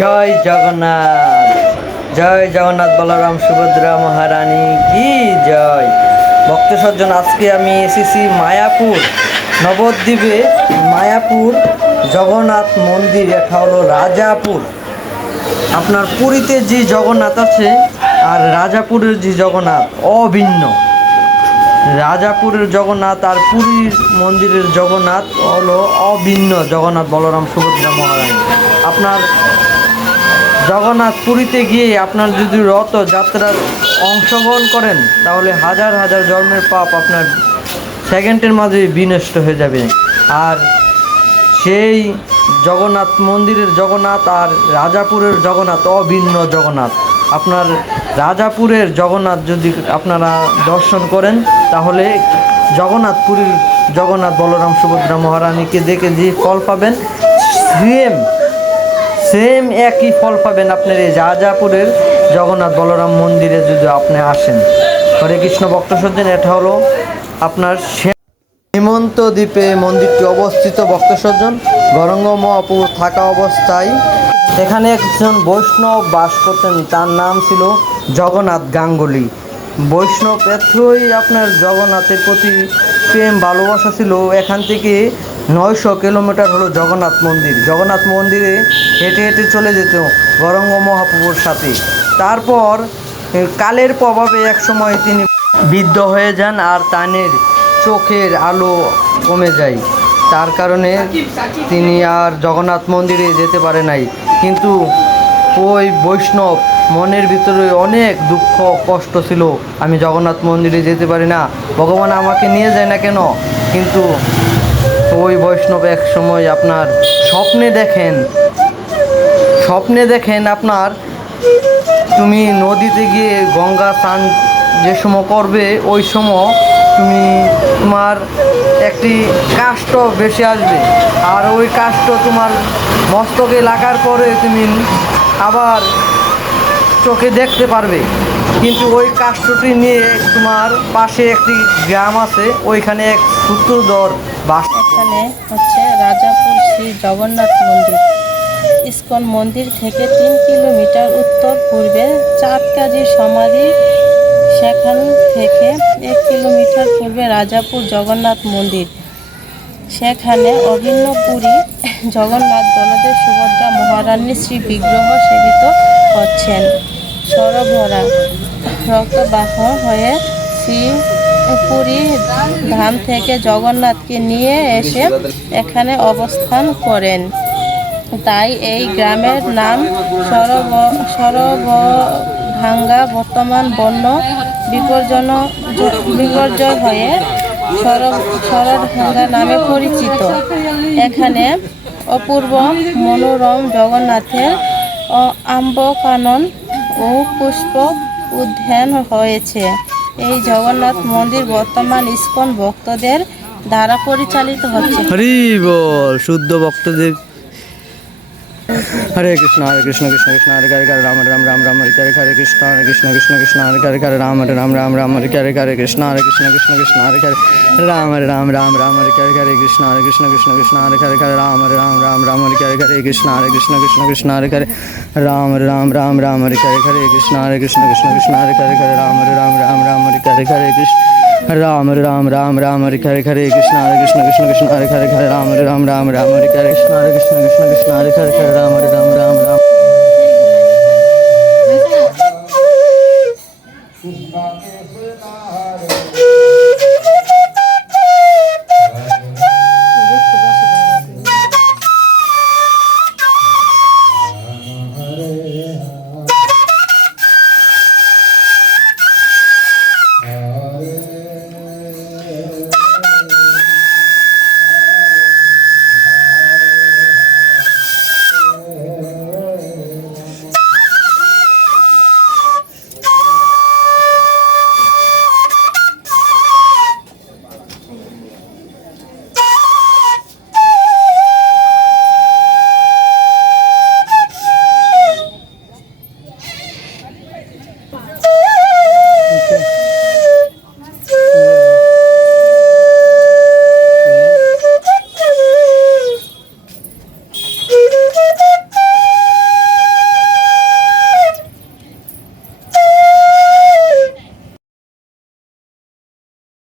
জয় জগন্নাথ, জয় জগন্নাথ, বলরাম সুভদ্রা মহারানী কি জয়। ভক্ত সজ্জন, আজকে আমি এসেছি মায়াপুর নবদ্বীপে। মায়াপুর জগন্নাথ মন্দির, এটা হলো রাজাপুর। আপনার পুরীতে যে জগন্নাথ আছে আর রাজাপুরের যে জগন্নাথ অভিন্ন। রাজাপুরের জগন্নাথ আর পুরীর মন্দিরের জগন্নাথ হলো অভিন্ন। জগন্নাথ বলরাম সুভদ্রা মহারানী। আপনার জগন্নাথ পুরীতে গিয়ে আপনার যদি রথযাত্রার অংশগ্রহণ করেন তাহলে হাজার হাজার জন্মের পাপ আপনার সেকেন্ডের মাঝে বিনষ্ট হয়ে যাবে। আর সেই জগন্নাথ মন্দিরের জগন্নাথ আর রাজাপুরের জগন্নাথ অভিন্ন জগন্নাথ। আপনার রাজাপুরের জগন্নাথ যদি আপনারা দর্শন করেন তাহলে জগন্নাথপুরীর জগন্নাথ বলরাম সুভদ্রা মহারানীকে দেখে যে ফল পাবেন সেম একই ফল পাবেন আপনার এই রাজাপুরের জগন্নাথ বলরাম মন্দিরে যদি আপনি আসেন। হরে কৃষ্ণ ভক্ত সজ্জন, এটা হলো আপনার সীমন্ত দ্বীপে মন্দিরটি অবস্থিত। ভক্ত সজ্জন, গৌরাঙ্গ মহাপুর থাকা অবস্থায় এখানে একজন বৈষ্ণব বাস করতেন, তার নাম ছিল জগন্নাথ গাঙ্গুলি। বৈষ্ণব এতই আপনার জগন্নাথের প্রতি প্রেম ভালোবাসা ছিল। এখান থেকে 900 কিলোমিটার হলো জগন্নাথ মন্দির। জগন্নাথ মন্দিরে হেঁটে হেঁটে চলে যেত গৌরাঙ্গ মহাপ্রভুর সাথে। তারপর কালের প্রভাবে একসময় তিনি বৃদ্ধ হয়ে যান আর তানের চোখের আলো কমে যায়। তার কারণে তিনি আর জগন্নাথ মন্দিরে যেতে পারে নাই। কিন্তু ওই বৈষ্ণব মনের ভিতরে অনেক দুঃখ কষ্ট ছিল, আমি জগন্নাথ মন্দিরে যেতে পারি না, ভগবান আমাকে নিয়ে যায় না কেন। কিন্তু ওই বৈষ্ণব এক সময় আপনার স্বপ্নে দেখেন আপনার তুমি নদীতে গিয়ে গঙ্গা স্নান যে সময় করবে ওই সময় তোমার একটি কাষ্ঠ ভেসে আসবে, আর ওই কাষ্ঠ তোমার মস্তকে লাগার পরে তুমি আবার চোখে দেখতে পারবে। কিন্তু ওই কাষ্ঠটি নিয়ে তোমার পাশে একটি গ্রাম আছে, ওইখানে এক সূত্রধর বাস। এখানে হচ্ছে রাজাপুর শ্রী জগন্নাথ মন্দির। ইস্কন মন্দির থেকে 3 কিলোমিটার উত্তর পূর্বে চাঁদকাজির সমাধি, সেখান থেকে 1 কিলোমিটার পূর্বে রাজাপুর জগন্নাথ মন্দির। সেখানে অভিন্ন পুরী জগন্নাথ বলদেব সুভদ্রা মহারানীর শ্রী বিগ্রহ সেবিত হচ্ছেন। সরভরা রক্তবাহন হয়ে শ্রী পুরী ধাম থেকে জগন্নাথকে নিয়ে এসে এখানে অবস্থান করেন। তাই এই গ্রামের নাম সরভাঙ্গা বর্তমান বন্য বিপর্যয় হয়ে সরভাঙ্গা নামে পরিচিত। এখানে অপূর্ব মনোরম জগন্নাথের আম্বকানন ও পুষ্প উদ্যান হয়েছে। এই জগন্নাথ মন্দির বর্তমান ইস্কন ভক্তদের দ্বারা পরিচালিত হচ্ছে। হরি বল, শুদ্ধ ভক্তদের। হরে কৃষ্ণ কৃষ্ণ কৃষ্ণ হরে হরে হরে রাম রাম রাম রাম হরে হরে হরে কৃষ্ণ কৃষ্ণ কৃষ্ণ কৃষ্ণ হরে হরে হরে রাম রাম রাম রাম হরে হরে হরে কৃষ্ণ কৃষ্ণ কৃষ্ণ কৃষ্ণ হরে হরে রাম রাম রাম রাম হরে হরে হরে কৃষ্ণ কৃষ্ণ কৃষ্ণ কৃষ্ণ হরে হরে হরে রাম রাম রাম হরে হরে হরে কৃষ্ণ কৃষ্ণ কৃষ্ণ কৃষ্ণ হরে হরে রাম রাম রাম হরে হরে হরে কৃষ্ণ কৃষ্ণ কৃষ্ণ কৃষ্ণ হরে হরে হরে রাম রাম রাম হরে হরে হরে কৃষ্ণ রাম রাম রাম হরে হরে হরে কৃষ্ণ কৃষ্ণ কৃষ্ণ কৃষ্ণ হরে হরে হরে রাম রাম রাম হরে হরে কৃষ্ণ কৃষ্ণ কৃষ্ণ কৃষ্ণ হরে হরে হরে রাম রাম